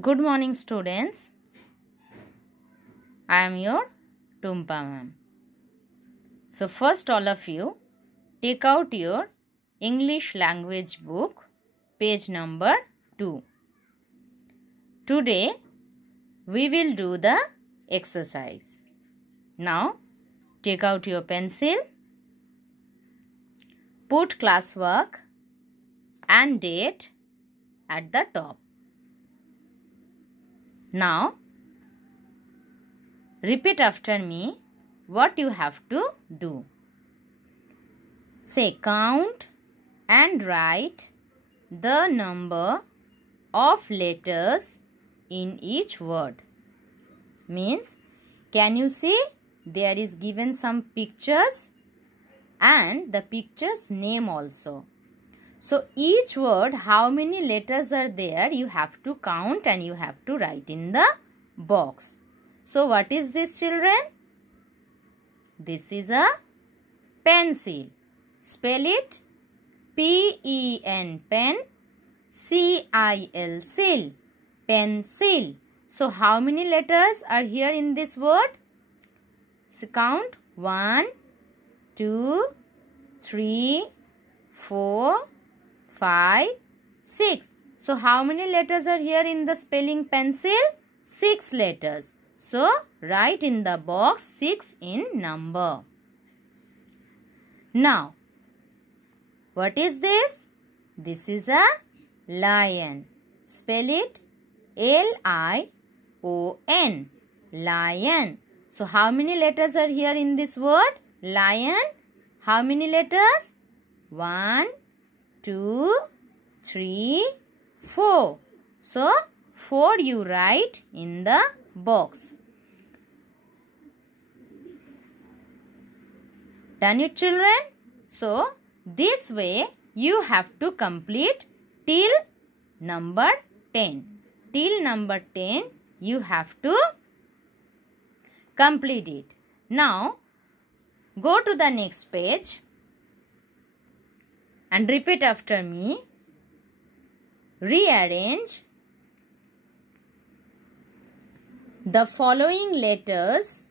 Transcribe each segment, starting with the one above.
Good morning, students. I am your Tumpa ma'am. So first, all of you take out your English language book, page number 2. Today we will do the exercise. Now take out your pencil, put classwork and date at the top. Now repeat after me what you have to do. Say count and write the number of letters in each word. Means, can you see there is given some pictures and the picture's name also. So each word, how many letters are there, you have to count and you have to write in the box. So what is this, children? This is a pencil. Spell it P-E-N, pen, C-I-L, sil, pencil. So how many letters are here in this word? So count 1, 2, 3, 4, 5, 6. So how many letters are here in the spelling pencil? 6 letters. So write in the box 6 in number. Now, what is this? This is a lion. Spell it L-I-O-N. Lion. So how many letters are here in this word? Lion. How many letters? 1, 2, 3, 4. So 4 you write in the box. Done it, children? So this way you have to complete till number 10. Till number 10 you have to complete it. Now go to the next page and repeat after me. Rearrange the following letters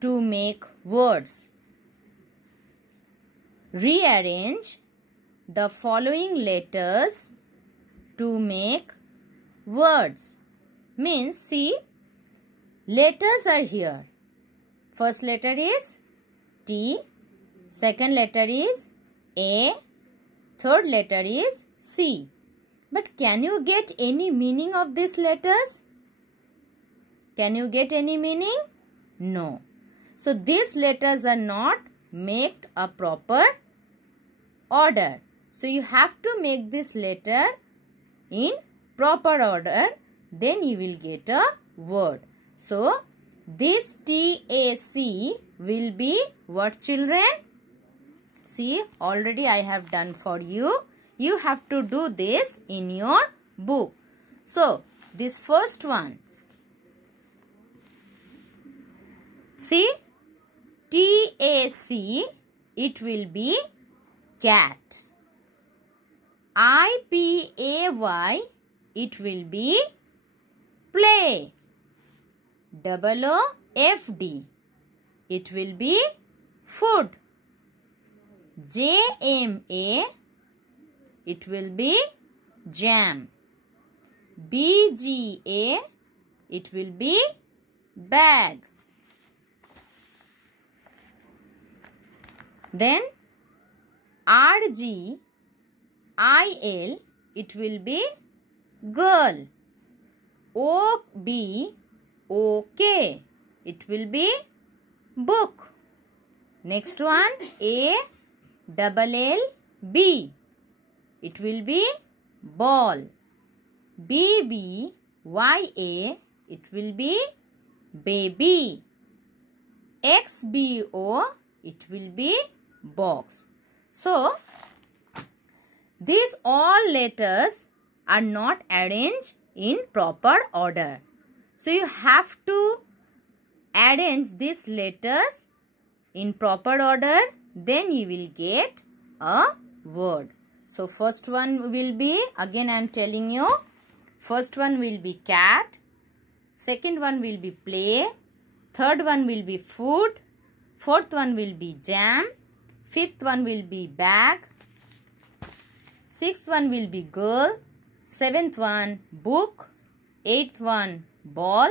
to make words. Rearrange the following letters to make words. Means, see, letters are here. First letter is T, second letter is A, third letter is C. But can you get any meaning of these letters? Can you get any meaning? No. So these letters are not made a proper order. So you have to make this letter in proper order. Then you will get a word. So this T-A-C will be what, children? See, already I have done for you. You have to do this in your book. So this first one. See, T-A-C, it will be cat. I-P-A-Y, it will be play. O-O-F-D, it will be food. J-M-A, it will be jam. B-G-A, it will be bag. Then R-G-I-L, it will be girl. O-B-O-K, it will be book. Next one, A-double-L-B, it will be ball. B-B-Y-A, it will be baby. X-B-O, it will be box. So these all letters are not arranged in proper order. So you have to arrange these letters in proper order. Then you will get a word. So first one will be, again I am telling you, First one will be cat. Second one will be play. Third one will be food. Fourth one will be jam. Fifth one will be bag. Sixth one will be girl. Seventh one book. Eighth one ball.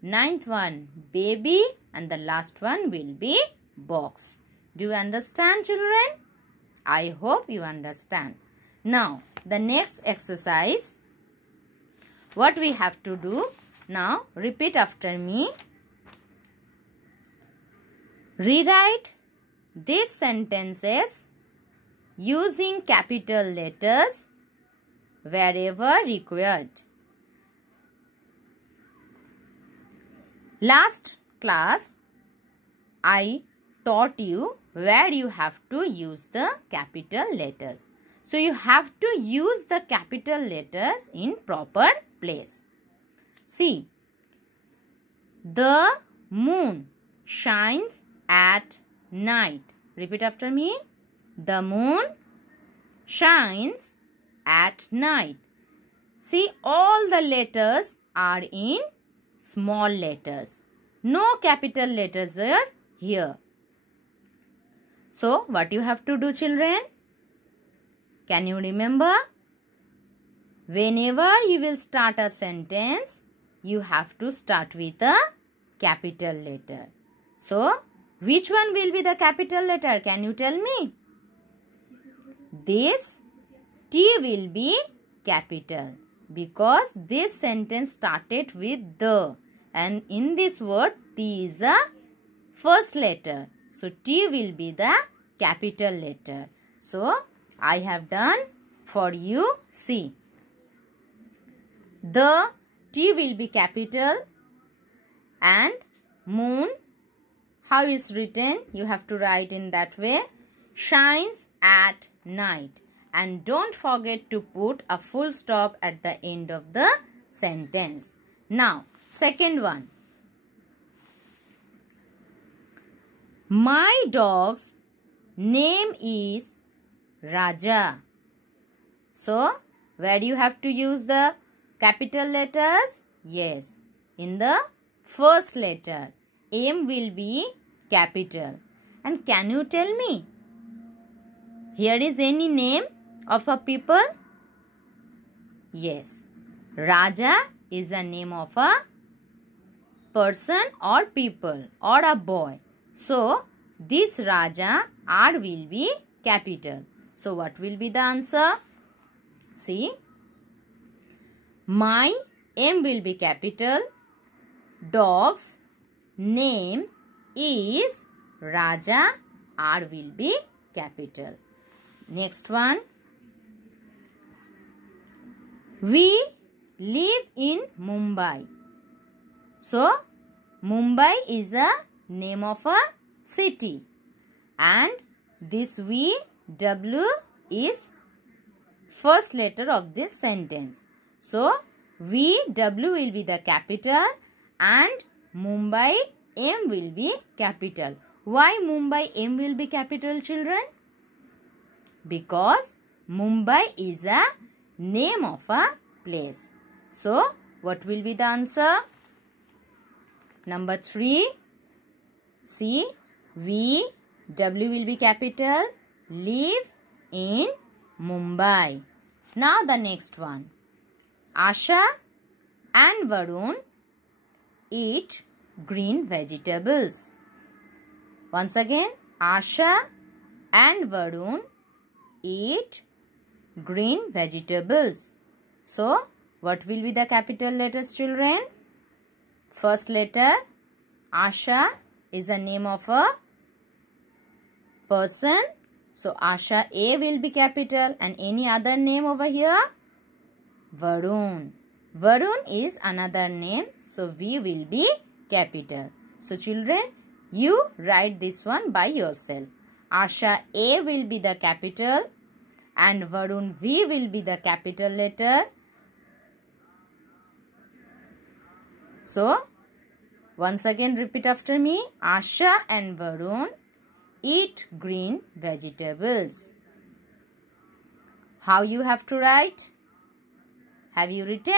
Ninth one baby. And the last one will be box. Do you understand, children? I hope you understand. Now, the next exercise, what we have to do? Now, repeat after me. Rewrite these sentences using capital letters wherever required. Last class, I taught you where you have to use the capital letters. So, you have to use the capital letters in proper place. See, the moon shines at night. Repeat after me. The moon shines at night. See, all the letters are in small letters. No capital letters are here. So, what you have to do, children? Can you remember? Whenever you will start a sentence, you have to start with a capital letter. So, which one will be the capital letter? Can you tell me? This T will be capital because this sentence started with the, and in this word T is a first letter. So, T will be the capital letter. So, I have done for you. See, the T will be capital and moon, how is written? You have to write in that way. Shines at night. And don't forget to put a full stop at the end of the sentence. Now, second one. My dog's name is Raja. So, where do you have to use the capital letters? Yes, in the first letter. M will be capital. And can you tell me, here is any name of a people? Yes, Raja is a name of a person or people or a boy. So, this Raja, R will be capital. So, what will be the answer? See, my M will be capital. Dog's name is Raja, R will be capital. Next one. We live in Mumbai. So, Mumbai is a name of a city. And this V, W is first letter of this sentence. So, V, W will be the capital and Mumbai, M will be capital. Why Mumbai, M will be capital, children? Because Mumbai is a name of a place. So, what will be the answer? Number 3. See, V, W will be capital. Live in Mumbai. Now the next one. Asha and Varun eat green vegetables. Once again, Asha and Varun eat green vegetables. So, what will be the capital letters, children? First letter, Asha is the name of a person. So, Asha A will be capital and any other name over here? Varun. Varun is another name. So, V will be capital. So, children, you write this one by yourself. Asha A will be the capital and Varun V will be the capital letter. So, once again repeat after me. Asha and Varun eat green vegetables. How you have to write? Have you written?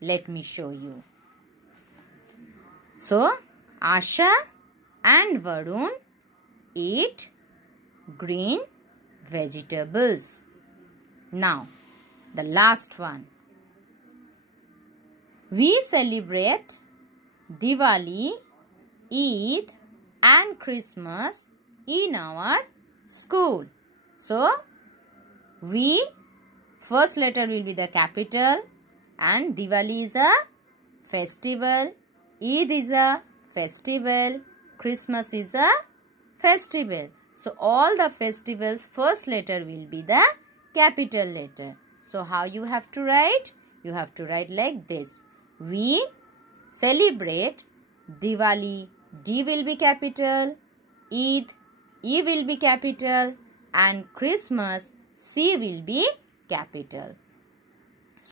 Let me show you. So, Asha and Varun eat green vegetables. Now, the last one. We celebrate Diwali, Eid and Christmas in our school. So, first letter will be the capital, and Diwali is a festival, Eid is a festival, Christmas is a festival. So, all the festivals first letter will be the capital letter. So, how you have to write? You have to write like this. We celebrate Diwali, D will be capital, Eid, E will be capital, and Christmas, C will be capital.